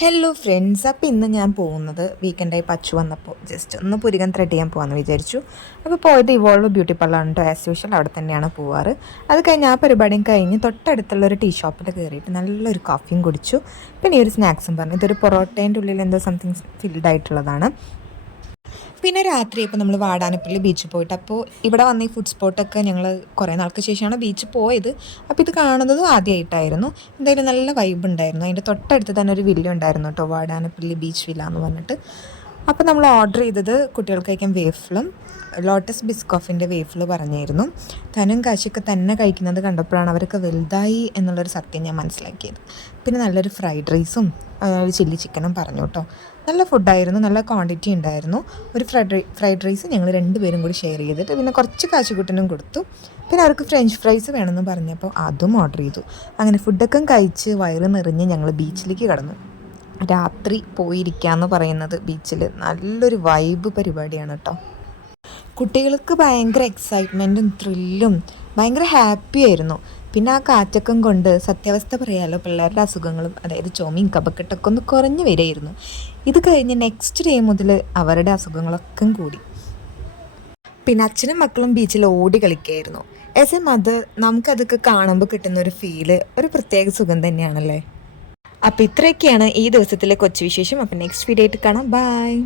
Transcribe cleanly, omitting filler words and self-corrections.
Hello friends, അപ്പോൾ ഇന്ന് ഞാൻ പോകുന്നത് വീക്കെൻഡായി പച്ചു വന്നപ്പോൾ ജസ്റ്റ് ഒന്ന് പുരികം ത്രെഡ് ചെയ്യാൻ പോകാമെന്ന് വിചാരിച്ചു. അപ്പോൾ പോയത് ഇവോൾവ് ബ്യൂട്ടി പാർലറാണ് കേട്ടോ. ആസ് യൂഷ്വൽ അവിടെ തന്നെയാണ് പോവാറ്. അത് കഴിഞ്ഞ് ആ പരിപാടിയും കഴിഞ്ഞ് തൊട്ടടുത്തുള്ള ഒരു ടീ ഷോപ്പിൽ കയറിയിട്ട് നല്ലൊരു കോഫിയും കുടിച്ചു. പിന്നെ ഈ ഒരു സ്നാക്സും പറഞ്ഞു. ഇതൊരു പൊറോട്ടേൻ്റെ ഉള്ളിൽ എന്തോ സംതിങ് ഫിൽഡ് ആയിട്ടുള്ളതാണ്. പിന്നെ രാത്രി ഇപ്പോൾ നമ്മൾ വാടാനപ്പള്ളി ബീച്ചിൽ പോയിട്ട്, അപ്പോൾ ഇവിടെ വന്ന ഈ ഫുഡ് സ്പോട്ടൊക്കെ ഞങ്ങൾ കുറേ നാൾക്ക് ശേഷമാണ് ബീച്ചിൽ പോയത്. അപ്പോൾ ഇത് കാണുന്നതും ആദ്യമായിട്ടായിരുന്നു. എന്തായാലും നല്ല വൈബ് ഉണ്ടായിരുന്നു. അതിൻ്റെ തൊട്ടടുത്ത് തന്നെ ഒരു വില്ല ഉണ്ടായിരുന്നു കേട്ടോ, വാടാനപ്പള്ളി ബീച്ച് വില്ല എന്ന് പറഞ്ഞിട്ട്. അപ്പോൾ നമ്മൾ ഓർഡർ ചെയ്തത് കുട്ടികൾക്ക് കഴിക്കാൻ വേഫിളും ലോട്ടസ് ബിസ്കോഫിൻ്റെ വേഫിൾ പറഞ്ഞായിരുന്നു. തനും കാശൊക്കെ തന്നെ കഴിക്കുന്നത് കണ്ടപ്പോഴാണ് അവരൊക്കെ വലുതായി എന്നുള്ളൊരു സത്യം ഞാൻ മനസ്സിലാക്കിയത്. പിന്നെ നല്ലൊരു ഫ്രൈഡ് റൈസും ഒരു ചില്ലി ചിക്കനും പറഞ്ഞു കേട്ടോ. നല്ല ഫുഡായിരുന്നു, നല്ല ക്വാണ്ടിറ്റി ഉണ്ടായിരുന്നു. ഒരു ഫ്രൈഡ് റൈസ് ഞങ്ങൾ രണ്ടുപേരും കൂടി ഷെയർ ചെയ്തിട്ട് പിന്നെ കുറച്ച് കാശുകൂട്ടനും കൊടുത്തു. പിന്നെ അവർക്ക് ഫ്രഞ്ച് ഫ്രൈസ് വേണമെന്ന് പറഞ്ഞപ്പോൾ അതും ഓർഡർ ചെയ്തു. അങ്ങനെ ഫുഡൊക്കെ കഴിച്ച് വയറ് നിറഞ്ഞ് ഞങ്ങൾ ബീച്ചിലേക്ക് കടന്നു. രാത്രി പോയിരിക്കാമെന്ന് പറയുന്നത് ബീച്ചിൽ നല്ലൊരു വൈബ് പരിപാടിയാണ് കേട്ടോ. കുട്ടികൾക്ക് ഭയങ്കര എക്സൈറ്റ്മെൻറ്റും ത്രില്ലും ഭയങ്കര ഹാപ്പി ആയിരുന്നു. പിന്നെ ആ കാറ്റക്കം കൊണ്ട് സത്യാവസ്ഥ പറയാമല്ലോ, പിള്ളേരുടെ അസുഖങ്ങളും അതായത് ചുമയും കഫക്കെട്ടൊക്കെ ഒന്ന് കുറഞ്ഞു വരികയായിരുന്നു. ഇത് കഴിഞ്ഞ് നെക്സ്റ്റ് ഡേ മുതൽ അവരുടെ അസുഖങ്ങളൊക്കെ കൂടി. പിന്നെ അച്ഛനും മക്കളും ബീച്ചിൽ ഓടി കളിക്കുകയായിരുന്നു. ആസ് എ മദർ നമുക്കതൊക്കെ കാണുമ്പോൾ കിട്ടുന്ന ഒരു ഫീല് ഒരു പ്രത്യേക സുഖം തന്നെയാണല്ലേ. അപ്പോൾ ഇത്രയൊക്കെയാണ് ഈ ദിവസത്തിലെ കൊച്ചു വിശേഷം. അപ്പോൾ നെക്സ്റ്റ് വീഡിയോ ആയിട്ട് കാണാം. ബൈ.